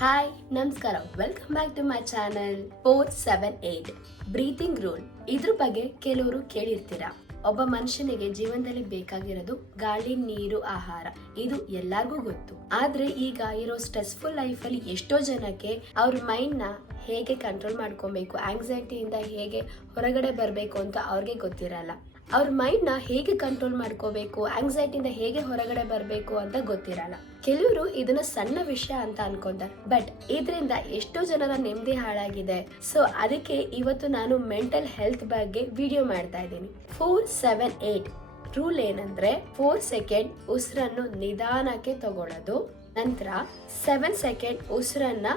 Hi ನಮಸ್ಕಾರ. Welcome back to my channel four seven eight breathing rule ಇದ್ರ ಬಗ್ಗೆ ಕೆಲವರು ಕೇಳಿರ್ತೀರಾ? ಒಬ್ಬ ಮನುಷ್ಯನಿಗೆ ಜೀವನದಲ್ಲಿ ಬೇಕಾಗಿರೋದು ಗಾಳಿ, ನೀರು, ಆಹಾರ. ಇದು ಎಲ್ಲಾರ್ಗೂ ಗೊತ್ತು. ಆದ್ರೆ ಈಗ ಇರೋ ಸ್ಟ್ರೆಸ್ಫುಲ್ ಲೈಫ್ ಅಲ್ಲಿ ಎಷ್ಟೋ ಜನಕ್ಕೆ ಅವ್ರ ಮೈಂಡ್ನ ಹೇಗೆ ಕಂಟ್ರೋಲ್ ಮಾಡ್ಕೊಬೇಕು ಆಂಗ್ಸೈಟಿಯಿಂದ ಹೇಗೆ ಹೊರಗಡೆ ಬರಬೇಕು ಅಂತ ಅವ್ರಿಗೆ ಗೊತ್ತಿರಲ್ಲ. ಅವ್ರ ಮೈಂಡ್ನ ಹೇಗೆ ಕಂಟ್ರೋಲ್ ಮಾಡ್ಕೋಬೇಕು ಆಂಗ್ಸೈಟಿಯಿಂದ ಹೇಗೆ ಹೊರಗಡೆ ಬರಬೇಕು ಅಂತ ಗೊತ್ತಿರಲ್ಲ. ಕೆಲವರು ಇದನ್ನ ಸಣ್ಣ ವಿಷಯ ಅಂತ ಅನ್ಕೊಂತಾರೆ ಬಟ್ ಇದರಿಂದ ಎಷ್ಟೋ ಜನರ ನೆಮ್ಮದಿ ಹಾಳಾಗಿದೆ. ಸೊ ಅದಕ್ಕೆ ಇವತ್ತು ನಾನು ಮೆಂಟಲ್ ಹೆಲ್ತ್ ಬಗ್ಗೆ ವಿಡಿಯೋ ಮಾಡ್ತಾ ಇದ್ದೀನಿ. ಫೋರ್ ಸೆವೆನ್ ಏಟ್ ರೂಲ್ ಏನಂದ್ರೆ ಫೋರ್ ಸೆಕೆಂಡ್ ಉಸಿರನ್ನು ನಿಧಾನಕ್ಕೆ ತಗೊಳ್ಳೋದು ನಂತರ ಸೆವೆನ್ ಸೆಕೆಂಡ್ ಉಸಿರನ್ನ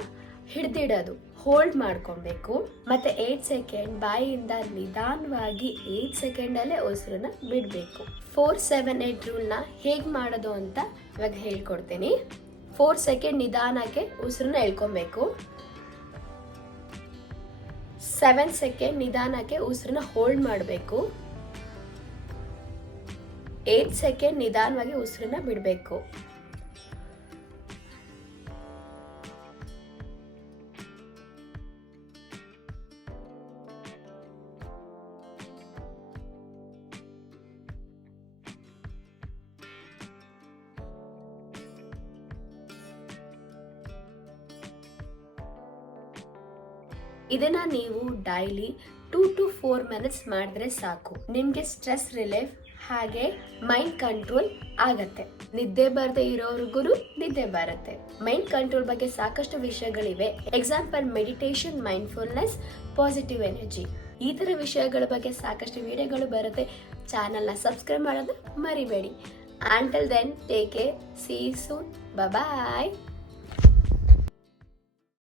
ಹಿಡ್ದಿಡೋದು. ಹೋಲ್ಡ್ ಮಾಡ್ಕೊಬೇಕು. ಮತ್ತೆ ಏಟ್ ಸೆಕೆಂಡ್ ಬಾಯಿಯಿಂದ ನಿಧಾನವಾಗಿ ಏಟ್ ಸೆಕೆಂಡ್ ಅಲ್ಲೇ ಉಸಿರನ್ನ ಬಿಡಬೇಕು. ಫೋರ್ ಸೆವೆನ್ ರೂಲ್ನ ಹೇಗ್ ಮಾಡೋದು ಅಂತ ಇವಾಗ ಹೇಳ್ಕೊಡ್ತೀನಿ. ಫೋರ್ ಸೆಕೆಂಡ್ ನಿಧಾನಕ್ಕೆ ಉಸಿರನ್ನ ಎಳ್ಕೊಬೇಕು. ಸೆವೆನ್ ಸೆಕೆಂಡ್ ನಿಧಾನಕ್ಕೆ ಉಸಿರನ್ನ ಹೋಲ್ಡ್ ಮಾಡಬೇಕು. ಏಟ್ ಸೆಕೆಂಡ್ ನಿಧಾನವಾಗಿ ಉಸಿರನ್ನ ಬಿಡಬೇಕು. ಇದನ್ನ ನೀವು daily two to four minutes ಮಾಡಿದ್ರೆ ಸಾಕು. ನಿಮ್ಗೆ ಸ್ಟ್ರೆಸ್ ರಿಲೀಫ್ ಹಾಗೆ ಮೈಂಡ್ ಕಂಟ್ರೋಲ್ ಆಗತ್ತೆ. ನಿದ್ದೆ ಬರದೆ ಇರೋರ್ಗು ನಿದ್ದೆ ಬರುತ್ತೆ. ಮೈಂಡ್ ಕಂಟ್ರೋಲ್ ಬಗ್ಗೆ ಸಾಕಷ್ಟು ವಿಷಯಗಳಿವೆ. Example meditation mindfulness positive energy ಈ ತರ ವಿಷಯಗಳ ಬಗ್ಗೆ ಸಾಕಷ್ಟು ವಿಡಿಯೋಗಳು ಬರುತ್ತೆ. ಚಾನಲ್ನ ಸಬ್ಸ್ಕ್ರೈಬ್ ಮಾಡೋದು ಮರಿಬೇಡಿ. Until then take care see soon bye